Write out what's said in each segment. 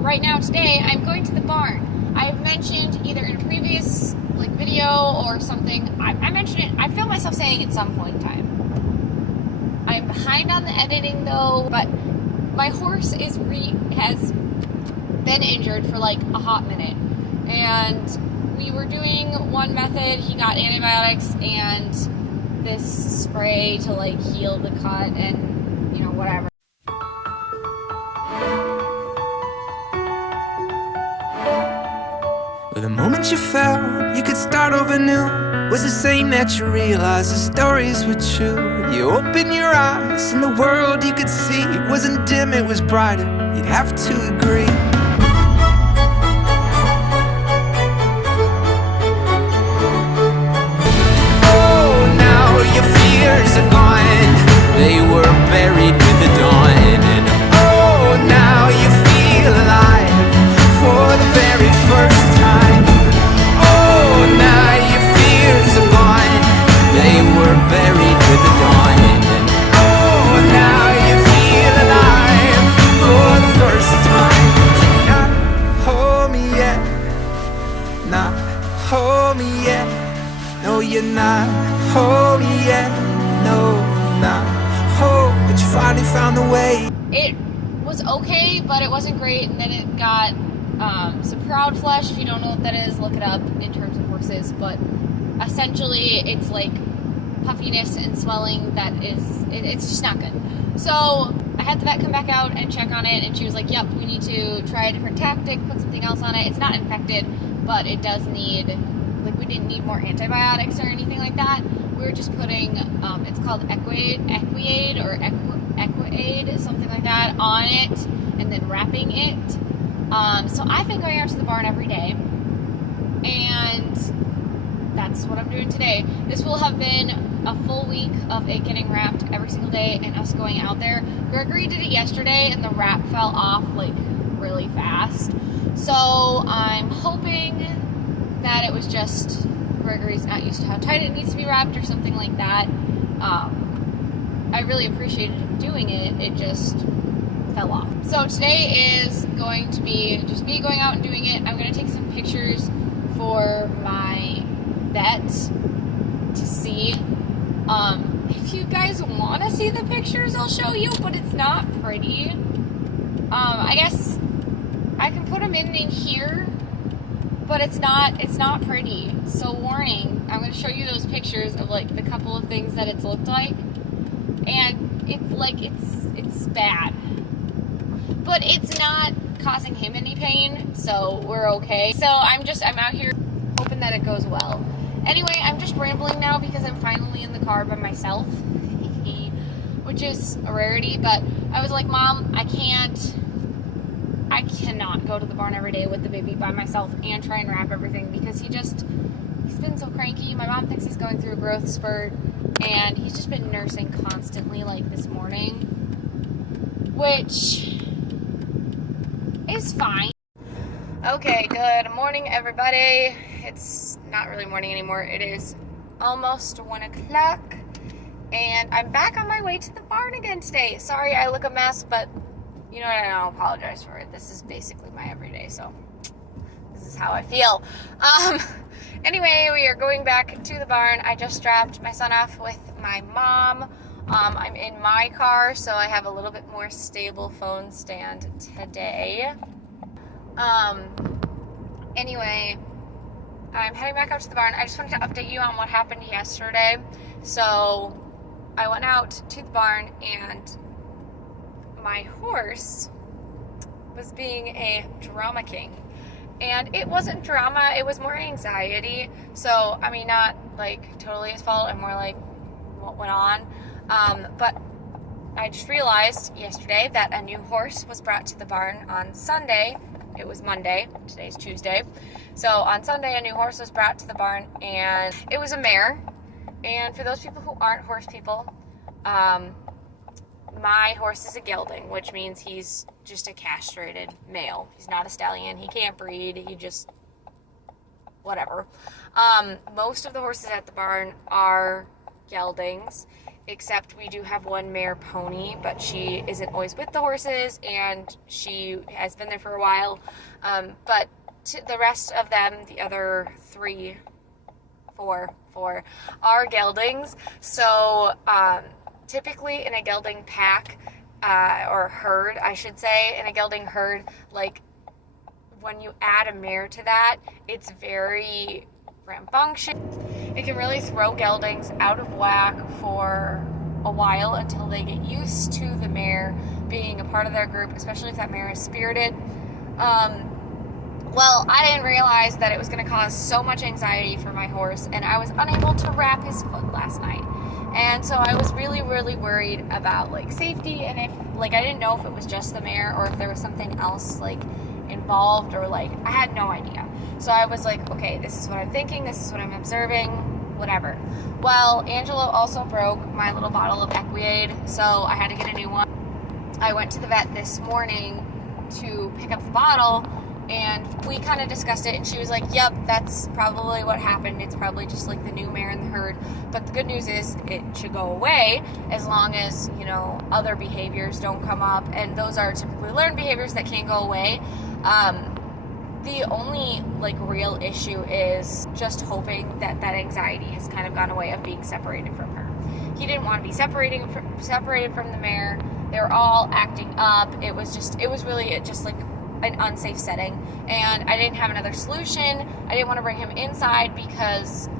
right now today I'm going to the barn. I've mentioned either in a previous video or something, I mentioned it, I feel myself saying it at some point in time. I'm behind on the editing though, but my horse has been injured for like a hot minute, and we were doing one method. He got antibiotics and this spray to like heal the cut and whatever. Well, the moment you felt you could start over new was the same that you realized the stories were true. You opened your eyes and the world you could see wasn't dim, it was brighter. You'd have to agree. Oh, now your fears are gone. They were buried with the dawn. And oh, now you feel alive for the very first time. Oh, now your fears are gone. They were buried with the dawn. And oh, now you feel alive for the first time. Not hold me yet. Not hold me yet. No, you're not hold me yet. No, not hold. But you finally found the way. It was okay, but it wasn't great, and then it got some proud flesh. If you don't know what that is, look it up in terms of horses, but essentially it's like puffiness and swelling that it's just not good. So I had the vet come back out and check on it, and she was like, yep, we need to try a different tactic, put something else on it. It's not infected, but it does need, we didn't need more antibiotics or anything like that. We were just putting, it's called Equiaid or Equiaid, something like that, on it, and then wrapping it. So I've been going out to the barn every day, and that's what I'm doing today. This will have been a full week of it getting wrapped every single day and us going out there. Gregory did it yesterday, and the wrap fell off really fast. So I'm hoping that it was just Gregory's not used to how tight it needs to be wrapped or something like that. I really appreciated him doing it. It just fell off. So today is going to be just me going out and doing it. I'm going to take some pictures for my vet to see. If you guys want to see the pictures, I'll show you, but it's not pretty. I guess I can put them in here, but it's not pretty. So warning, I'm going to show you those pictures of the couple of things that it's looked like, and it's bad, but it's not causing him any pain, so we're okay. So I'm out here hoping that it goes well. Anyway, I'm just rambling now because I'm finally in the car by myself, which is a rarity, but I was like, Mom, I cannot go to the barn every day with the baby by myself and try and wrap everything, because he's been so cranky. My mom thinks he's going through a growth spurt, and he's just been nursing constantly this morning, which is fine. Okay, good morning, everybody. It's not really morning anymore. It is almost 1 o'clock, and I'm back on my way to the barn again today. Sorry I look a mess, but you know what, I don't apologize for it. This is basically my everyday, so this is how I feel. Anyway, we are going back to the barn. I just dropped my son off with my mom. I'm in my car, so I have a little bit more stable phone stand today. Anyway, I'm heading back out to the barn. I just wanted to update you on what happened yesterday. So I went out to the barn, and my horse was being a drama king. And it wasn't drama, it was more anxiety. So, I mean, not totally his fault, and more what went on. But I just realized yesterday that a new horse was brought to the barn on Sunday. It was Monday, today's Tuesday. So on Sunday, a new horse was brought to the barn, and it was a mare. And for those people who aren't horse people, my horse is a gelding, which means he's just a castrated male. He's not a stallion. He can't breed. He just, whatever. Most of the horses at the barn are geldings. except we do have one mare pony, but she isn't always with the horses, and she has been there for a while. But the rest of them, the other four are geldings. So typically in a gelding pack, or herd, I should say, in a gelding herd, like when you add a mare to that, it's very rambunctious. It can really throw geldings out of whack for a while until they get used to the mare being a part of their group, especially if that mare is spirited. Well, I didn't realize that it was going to cause so much anxiety for my horse, and I was unable to wrap his foot last night. And so I was really, really worried about like safety, and if like I didn't know if it was just the mare or if there was something else like involved, or like I had no idea. So I was like, okay, this is what I'm thinking, this is what I'm observing, whatever. Well, Angelo also broke my little bottle of Equiade, so I had to get a new one. I went to the vet this morning to pick up the bottle, and we kind of discussed it, and she was like, yep, that's probably what happened. It's probably just like the new mare in the herd. But the good news is it should go away as long as, you know, other behaviors don't come up, and those are typically learned behaviors that can't go away. The only like real issue is just hoping that that anxiety has kind of gone away of being separated from her. He didn't want to be separated from the mare. They were all acting up. It was really just like an unsafe setting, and I didn't have another solution. I didn't want to bring him inside because,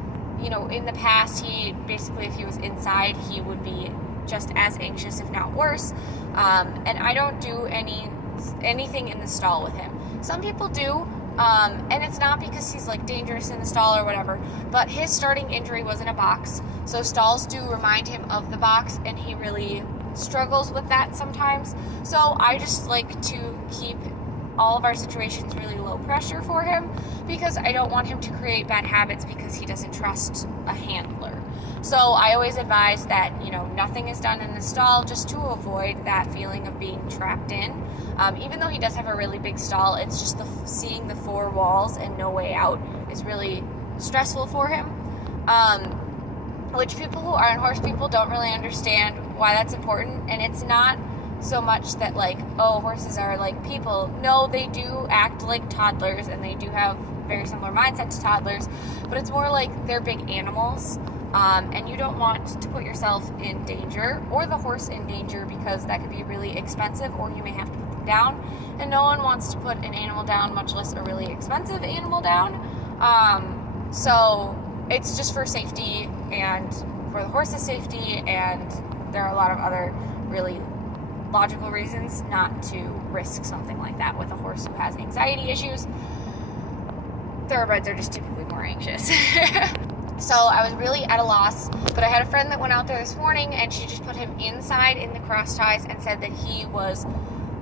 you know, in the past, he basically, if he was inside, he would be just as anxious, if not worse. And I don't do anything in the stall with him. Some people do, and it's not because he's like dangerous in the stall or whatever, but his starting injury was in a box, so stalls do remind him of the box, and he really struggles with that sometimes. So I just like to keep all of our situations really low pressure for him, because I don't want him to create bad habits because he doesn't trust a handler. So I always advise that, you know, nothing is done in the stall, just to avoid that feeling of being trapped in. Even though he does have a really big stall, it's just seeing the four walls and no way out is really stressful for him. Which people who aren't horse people don't really understand why that's important. And it's not so much that like, oh, horses are like people. No, they do act like toddlers, and they do have very similar mindset to toddlers, but it's more like they're big animals, and you don't want to put yourself in danger or the horse in danger, because that could be really expensive, or you may have to put them down, and no one wants to put an animal down, much less a really expensive animal down. So it's just for safety and for the horse's safety, and there are a lot of other really logical reasons not to risk something like that with a horse who has anxiety issues. Thoroughbreds are just typically more anxious. So I was really at a loss, but I had a friend that went out there this morning, and she just put him inside in the cross ties and said that he was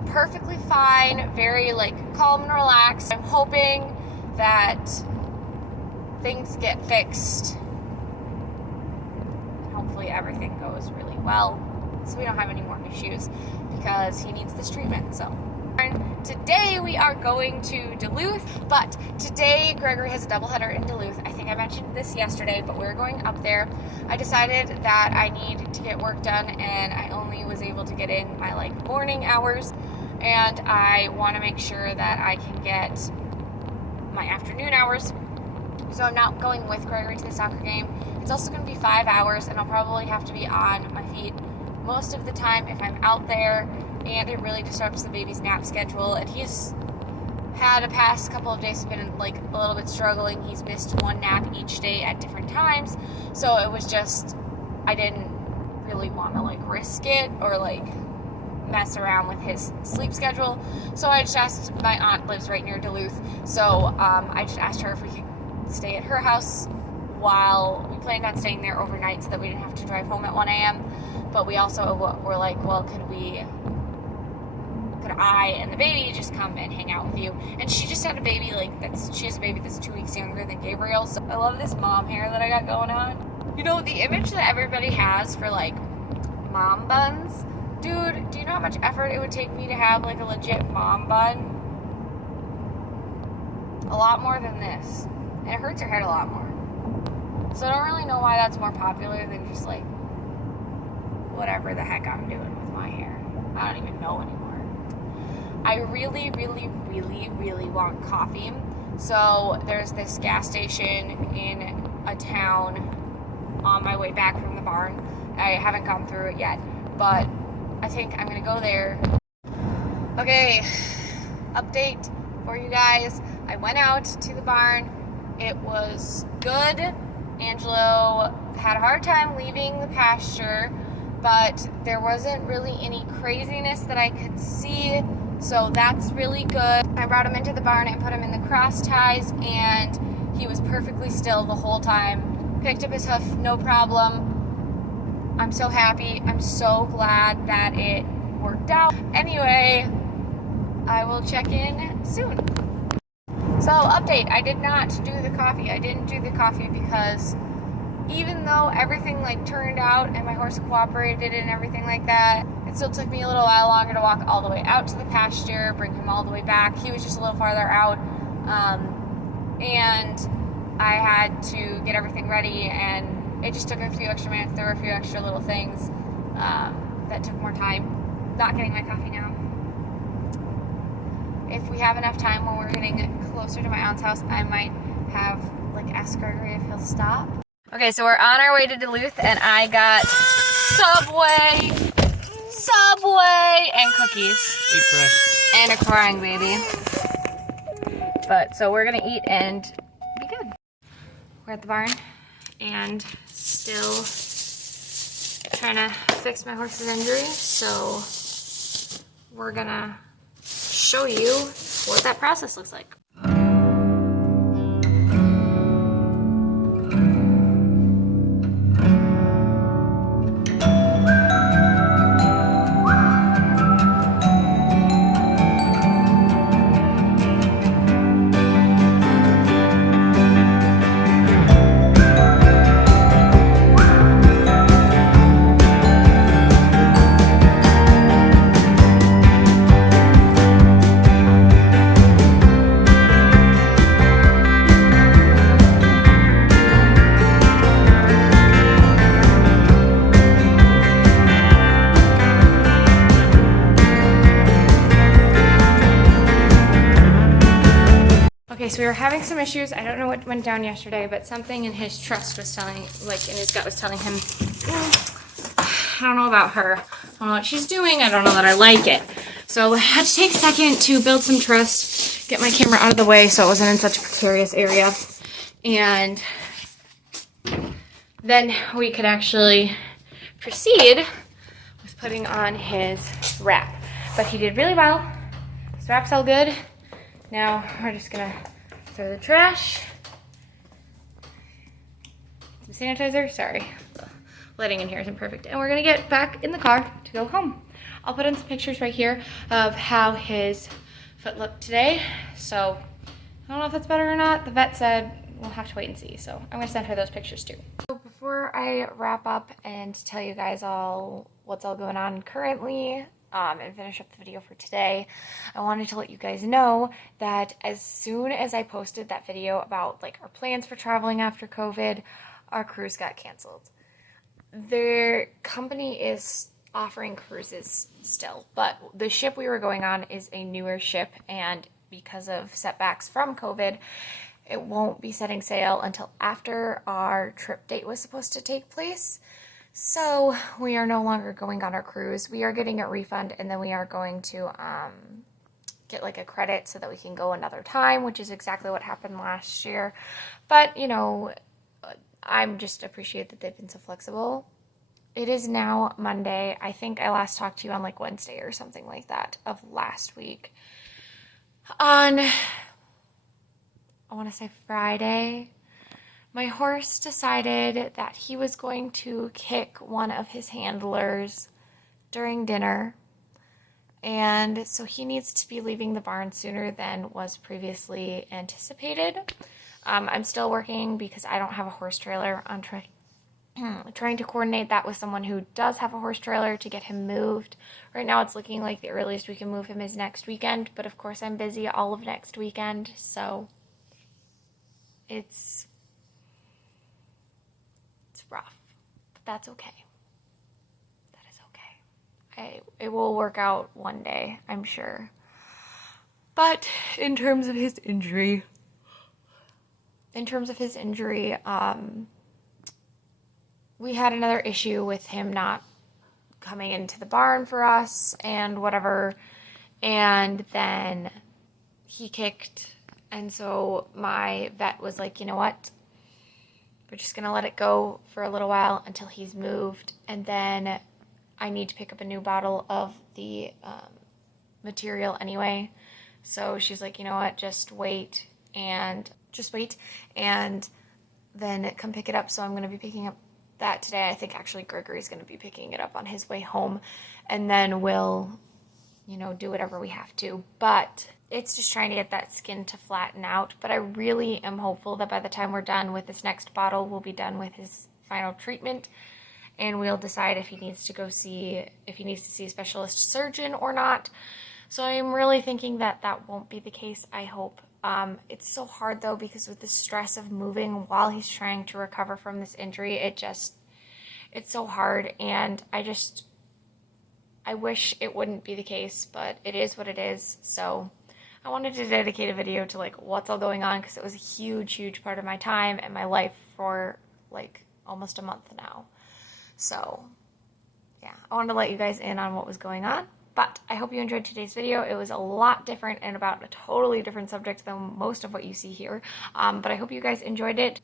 perfectly fine, very like calm and relaxed. I'm hoping that things get fixed. Hopefully everything goes really well, so we don't have any more issues, because he needs this treatment. So today we are going to Duluth, but today Gregory has a doubleheader in Duluth. I think I mentioned this yesterday, but we're going up there. I decided that I need to get work done, and I only was able to get in my like morning hours, and I want to make sure that I can get my afternoon hours. So I'm not going with Gregory to the soccer game. It's also going to be 5 hours, and I'll probably have to be on my feet most of the time if I'm out there, and it really disrupts the baby's nap schedule. And he's had a past couple of days been like a little bit struggling. He's missed one nap each day at different times, so it was just, I didn't really want to like risk it or like mess around with his sleep schedule. So I just asked, my aunt lives right near Duluth, so I just asked her if we could stay at her house while we planned on staying there overnight, so that we didn't have to drive home at 1 a.m. But we also were like, well, could I and the baby just come and hang out with you? And she just had a baby, she has a baby that's 2 weeks younger than Gabriel. So I love this mom hair that I got going on. You know, the image that everybody has for like mom buns, dude, do you know how much effort it would take me to have like a legit mom bun? A lot more than this. And it hurts your head a lot more. So I don't really know why that's more popular than just like whatever the heck I'm doing with my hair. I don't even know anymore. I really, really, really, really want coffee. So there's this gas station in a town on my way back from the barn. I haven't gone through it yet, but I think I'm gonna go there. Okay, update for you guys. I went out to the barn. It was good. Angelo had a hard time leaving the pasture, but there wasn't really any craziness that I could see, so that's really good. I brought him into the barn and put him in the cross ties, and he was perfectly still the whole time. Picked up his hoof, no problem. I'm so happy. I'm so glad that it worked out. Anyway, I will check in soon. So, update, I did not do the coffee. I didn't do the coffee because even though everything like turned out and my horse cooperated and everything like that, it still took me a little while longer to walk all the way out to the pasture, bring him all the way back. He was just a little farther out. And I had to get everything ready, and it just took a few extra minutes. There were a few extra little things that took more time. Not getting my coffee now. If we have enough time when we're getting closer to my aunt's house, I might have ask Gregory if he'll stop. Okay, so we're on our way to Duluth, and I got Subway, and cookies. Eat fresh. And a crying baby. But, so we're gonna eat and be good. We're at the barn, and still trying to fix my horse's injury, so we're gonna show you what that process looks like. Okay, so we were having some issues. I don't know what went down yesterday, but something in his trust was telling, in his gut was telling him, I don't know about her. I don't know what she's doing. I don't know that I like it. So I had to take a second to build some trust, get my camera out of the way so it wasn't in such a precarious area. And then we could actually proceed with putting on his wrap. But he did really well. His wrap's all good. Now we're just gonna throw the trash. Some sanitizer, sorry. The lighting in here isn't perfect. And we're gonna get back in the car to go home. I'll put in some pictures right here of how his foot looked today. So I don't know if that's better or not. The vet said we'll have to wait and see. So I'm gonna send her those pictures too. So before I wrap up and tell you guys all what's all going on currently, and finish up the video for today, I wanted to let you guys know that as soon as I posted that video about our plans for traveling after COVID, our cruise got canceled. Their company is offering cruises still, but the ship we were going on is a newer ship, and because of setbacks from COVID, it won't be setting sail until after our trip date was supposed to take place. So we are no longer going on our cruise. We are getting a refund, and then we are going to get a credit so that we can go another time, which is exactly what happened last year. But, I'm just appreciate that they've been so flexible. It is now Monday. I think I last talked to you on Wednesday or something like that of last week. On, I want to say Friday, my horse decided that he was going to kick one of his handlers during dinner, and so he needs to be leaving the barn sooner than was previously anticipated. I'm still working because I don't have a horse trailer on trying to coordinate that with someone who does have a horse trailer to get him moved. Right now it's looking like the earliest we can move him is next weekend, but of course I'm busy all of next weekend, so it's rough, but that's okay. That is it will work out one day, I'm sure. But in terms of his injury, we had another issue with him not coming into the barn for us and whatever, and then he kicked, and so my vet was like, you know what, we're just gonna let it go for a little while until he's moved, and then I need to pick up a new bottle of the material anyway. So she's like, you know what, just wait and then come pick it up. So I'm going to be picking up that today. I think actually Gregory's going to be picking it up on his way home, and then we'll, do whatever we have to. But it's just trying to get that skin to flatten out. But I really am hopeful that by the time we're done with this next bottle, we'll be done with his final treatment, and we'll decide if he needs to see a specialist surgeon or not. So I'm really thinking that won't be the case, I hope. It's so hard though, because with the stress of moving while he's trying to recover from this injury, it's so hard, and I wish it wouldn't be the case, but it is what it is. So I wanted to dedicate a video to what's all going on, because it was a huge part of my time and my life for almost a month now. So yeah, I wanted to let you guys in on what was going on. But I hope you enjoyed today's video. It was a lot different and about a totally different subject than most of what you see here. But I hope you guys enjoyed it.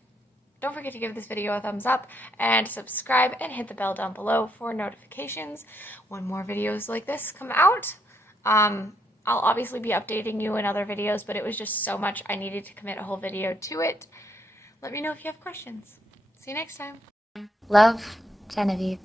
Don't forget to give this video a thumbs up and subscribe and hit the bell down below for notifications when more videos like this come out. I'll obviously be updating you in other videos, but it was just so much I needed to commit a whole video to it. Let me know if you have questions. See you next time. Love, Genevieve.